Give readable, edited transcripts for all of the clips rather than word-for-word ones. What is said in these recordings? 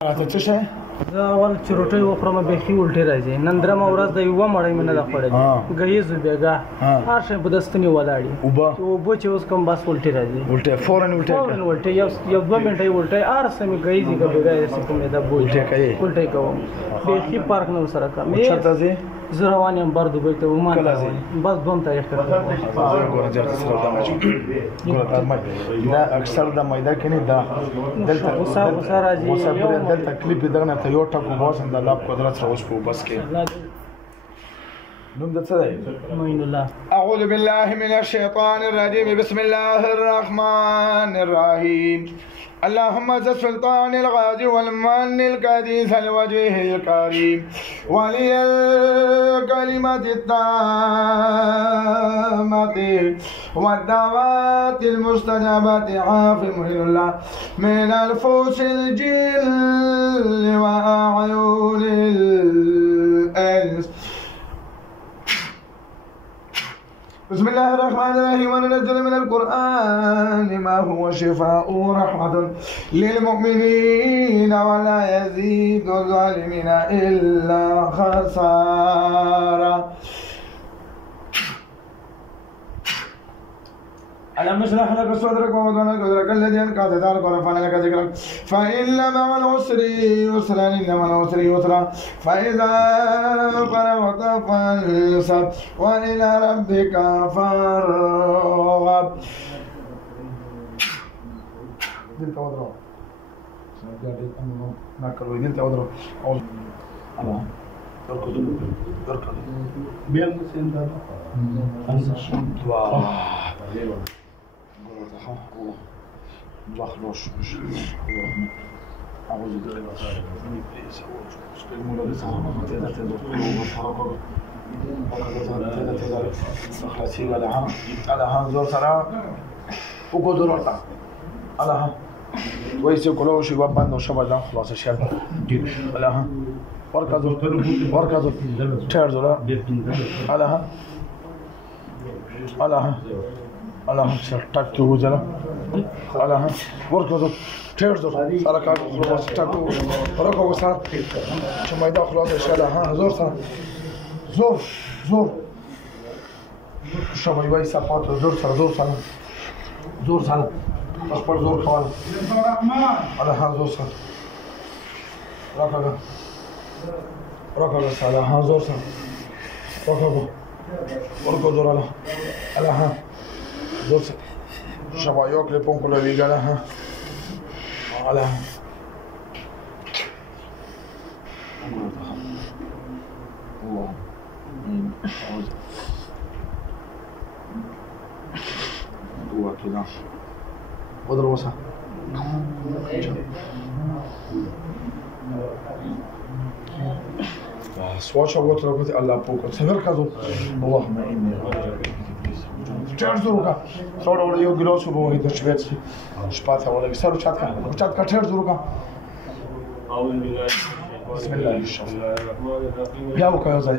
ته څه شی زه اول چې روټۍ وخورم بیخي الټې راځي نن درېمه ورځ د یوه مړۍ مې نه ده خوړلې ګهیز بېګا هر شی په دستنې ولاړې اوبه چې اوس کوم بس الټې راځي فورا الټې یو دوه منټه یې الټۍ هر څه مې ګهیزي که بېګا هسې کوم ده الټۍ کوم بیخي پارک نه ورسره کوم چېرته ځې زه روان یم بر دوبۍ ته عمان بس دوم تاریخ ته دا اکثر د میده کې نه دا دلته غوسه راځي دلته کلیپ دغه نه ته یو ټکو باسم د الله قدرت سره اوس په بس کې نوم د څه دی معین الله اعوذ بالله من الشیطان الرجیم بسم الله الرحمن الرحیم اللهم ذا السلطان الغازي والمن القديس الوجه الكريم ولي الكلمة التامة والدعوات المستجابة عافظ الله من الفوس الجل وأعين الأنس بسم الله الرحمن الرحيم وننزل من القرآن ما هو شفاء ورحمة للمؤمنين ولا يزيد الظالمين إلا خسارة ألم نشرح لك صدرك ووضعنا قدرك الذي أنقض ذلك ورفعنا لك ذكرك فإن مع العسر يسرا إن مع العسر يسرا فإذا فرغت فانصب وإلى ربك فارغب دلت وضرب ناكلوا دلت وضرب الله اركض بيان سنتا بخلوش أعوذ بالله من إبليس على زور سرا وقدر الله على ويسي كلو شي وبان شباب خلاص الشر على وركضوا ترزولا على تاكتو وزلا على وركضوا ترزو سركا خلاص تاكتو ركضوا سر شما يدا خلاص الشر زور سر زور شما يوي سپات زور سر خپل زور خپل على زور سر ركض على زور سر وركضوا على زور سر شما يوك لپون كله ويگالا على الله هو كده اضرب وسع سواچ وقت رکوت الله پوکو سفر کدو اللهم اني ترزوکا څوړ وړ یو ګلاس وبو د شویت شپاته ولا سره چات کا ترزوکا بسم الله الرحمن الرحيم يا وكا زي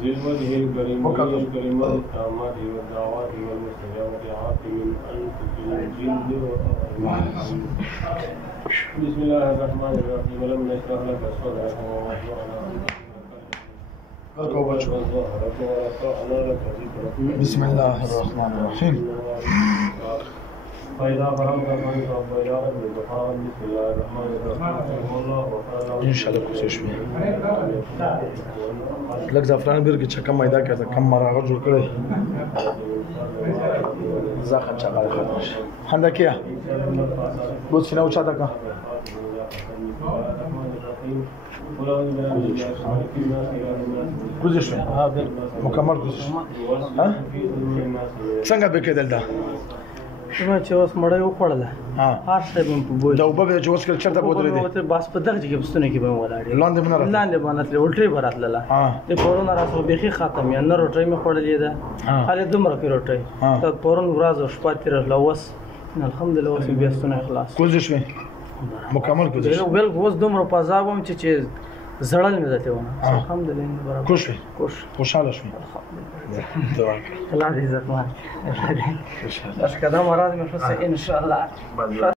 ذي الوجه الكريم والكلمات التامات والدعوات والمستجابات عاقب أنت الجند بسم الله الرحمن الرحيم ولم نشرح لك صدرك ووضعنا بسم الله الرحمن الرحيم فإذا فرغت فانصب وإلى ربك فارغب بسم الله الرحمن الرحيم والله إن شاء الله کوشش وکړئ لږ زعفران بیرګه چې کم میدا کړه کم مراغه جوړ کړئ زخم چغال ختم شي هندکیا بوت سینه اوچا تکا گوزش مکمل گوزش څنګه به کېدل دا شنو چې اوس مړۍ وخوړله هر شی به مې په بوی دا اوبه به چې اوس کله چېرته به ودرېدې بس په دغه کې بستونه کې به مې ولاړې لاندې به نه راتلې لاندې به نه تلې الټۍ به راتلله د پرون راڅخه بیخي ختم یم نه روټۍ مې خوړلې ده خالي دومره کې روټۍ ته پرون ورځ او شپه تېرله اوس الحمدلله اوس مې بیا ستونی خلاص کوزش مې مکمل کوزش بالکل اوس دومره په عذاب وم چې زړل مې ذاته ونه الحمدلله برابر خوش خوشاله شوم دعا الله دې عزت ورکړي. اشکدا مراد مې ان شاء الله